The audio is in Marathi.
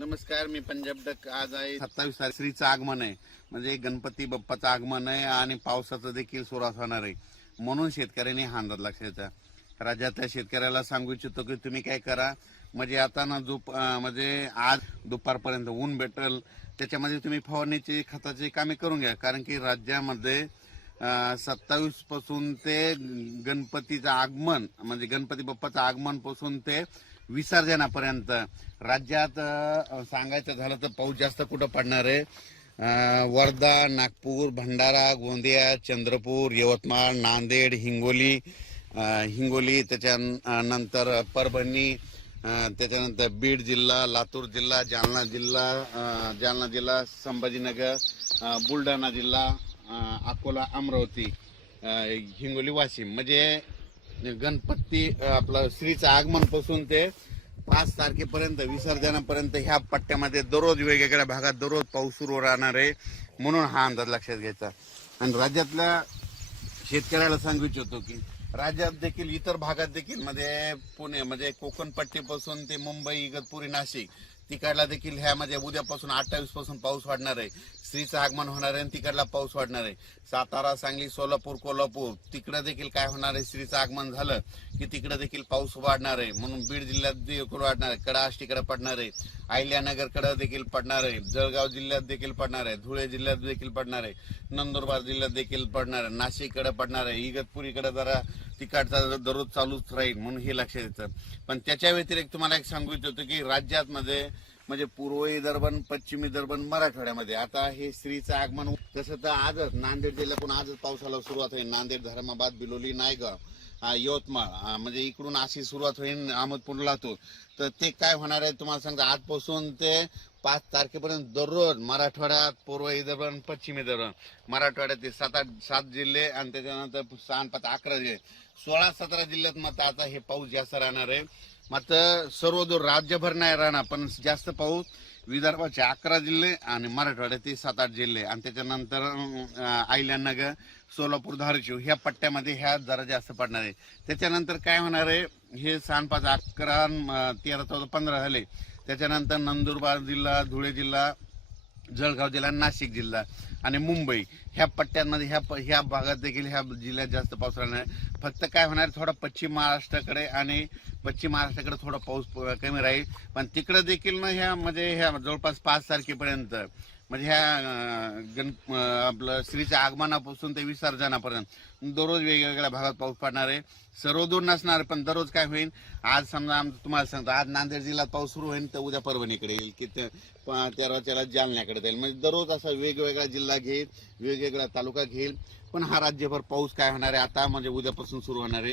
नमस्कार मी पंजाब डक आज आहे सत्तावीस तारीख आगमन आहे म्हणजे गणपती बाप्पाचं आगमन आहे आणि पावसाचं देखील सुरुवात होणार आहे म्हणून शेतकऱ्यांनी हा अंदाज लक्षायचा राज्यातल्या शेतकऱ्याला सांगू इच्छितो की तुम्ही काय करा म्हणजे आता ना दुप म्हणजे आज दुपारपर्यंत ऊन भेटल त्याच्यामध्ये तुम्ही फवारणीची खताची कामे करून घ्या कारण की राज्यामध्ये सत्तावीस पासून ते गणपतीचं आगमन म्हणजे गणपती बाप्पाचं आगमन पासून ते विसर्जनापर्यंत राज्यात सांगायचं झालं तर पाऊस जास्त कुठं पडणार आहे वर्धा नागपूर भंडारा गोंदिया चंद्रपूर यवतमाळ नांदेड हिंगोली हिंगोली त्याच्यानंतर परभणी त्याच्यानंतर बीड जिल्हा लातूर जिल्हा जालना जिल्हा जालना जिल्हा संभाजीनगर बुलढाणा जिल्हा अकोला अमरावती हिंगोली वाशिम म्हणजे म्हणजे गणपती आपलं श्रीचं आगमन पासून ते पाच तारखेपर्यंत विसर्जनापर्यंत ह्या पट्ट्यामध्ये दररोज वेगवेगळ्या भागात दररोज पाऊस सुरू राहणार आहे म्हणून हा अंदाज लक्षात घ्यायचा आणि राज्यातल्या शेतकऱ्याला सांगू इच्छितो की राज्यात देखील इतर भागात देखील म्हणजे पुणे म्हणजे कोकण पट्टीपासून ते मुंबई इगतपुरी नाशिक तिकडला देखील ह्या म्हणजे उद्यापासून अठ्ठावीस पासून पाऊस वाढणार आहे स्त्रीचं आगमन होणार आहे आणि तिकडला पाऊस वाढणार आहे सातारा सांगली सोलापूर कोल्हापूर तिकडं देखील काय होणार आहे स्त्रीचं आगमन झालं की तिकडे देखील पाऊस वाढणार आहे म्हणून बीड जिल्ह्यात वाढणार आहे कडाश तिकडे पडणार आहे कडे देखील पडणार आहे जळगाव जिल्ह्यात देखील पडणार आहे धुळे जिल्ह्यात देखील पडणार आहे नंदुरबार जिल्ह्यात देखील पडणार आहे नाशिककडे पडणार आहे इगतपुरीकडे जरा तिकडचा दररोज चालूच राहील म्हणून हे लक्षात येतं पण त्याच्या व्यतिरिक्त तुम्हाला एक सांगू इच्छितो की राज्यात मध्ये म्हणजे पूर्व विदर्भ पश्चिम दर्बन मराठवाड्यामध्ये आता हे स्त्रीचं आगमन तसं तर आजच नांदेड जिल्ह्यात पण आजच पावसाला सुरुवात होईल नांदेड धर्माबाद बिलोली नायगाव यवतमाळ म्हणजे इकडून अशी सुरुवात होईल अहमदपूर लातूर तर ते काय होणार आहे तुम्हाला सांगतो आजपासून ते पाच तारखेपर्यंत दररोज मराठवाड्यात पूर्व विदर्भ पश्चिम मराठवाड्यात ते सात आठ सात जिल्हे आणि त्याच्यानंतर सहा पाच अकरा जिल्हे सोळा सतरा जिल्ह्यात मात्र आता हे पाऊस जास्त राहणार आहे मात्र सर्व दूर राज्यभर नाही राहणार पण जास्त पाऊस विदर्भाचे अकरा जिल्हे आणि मराठवाड्याचे सात आठ जिल्हे आणि त्याच्यानंतर आयल्यानगर सोलापूर धारशिव ह्या पट्ट्यामध्ये ह्या जरा जास्त पडणार आहे त्याच्यानंतर काय होणार आहे हे पाच अकरा तेरा चौदा पंधरा झाले त्याच्यानंतर नंदुरबार जिल्हा धुळे जिल्हा जळगाव जिल्हा नाशिक जिल्हा आणि मुंबई ह्या पट्ट्यांमध्ये ह्या ह्या भागात देखील ह्या जिल्ह्यात जास्त पाऊस राहणार फक्त काय होणार थोडा पश्चिम महाराष्ट्राकडे आणि पश्चिम महाराष्ट्राकडे थोडा पाऊस कमी राहील पण तिकडं देखील ना ह्या म्हणजे ह्या जवळपास पाच तारखेपर्यंत म्हणजे ह्या गण आपलं श्रीच्या आगमनापासून ते विसर्जनापर्यंत दररोज वेगवेगळ्या भागात पाऊस पडणार आहे सर्व दूर नसणार पण दररोज काय होईल आज समजा आमचं तुम्हाला सांगतो आज नांदेड जिल्ह्यात पाऊस सुरू होईल तर उद्या परभणीकडे येईल की तेरा त्याला जालन्याकडे जाईल म्हणजे दररोज असा वेगवेगळा जिल्हा घेईल वेगवेगळा तालुका घेईल पण हा राज्यभर पाऊस काय होणार आहे आता म्हणजे उद्यापासून सुरू होणार आहे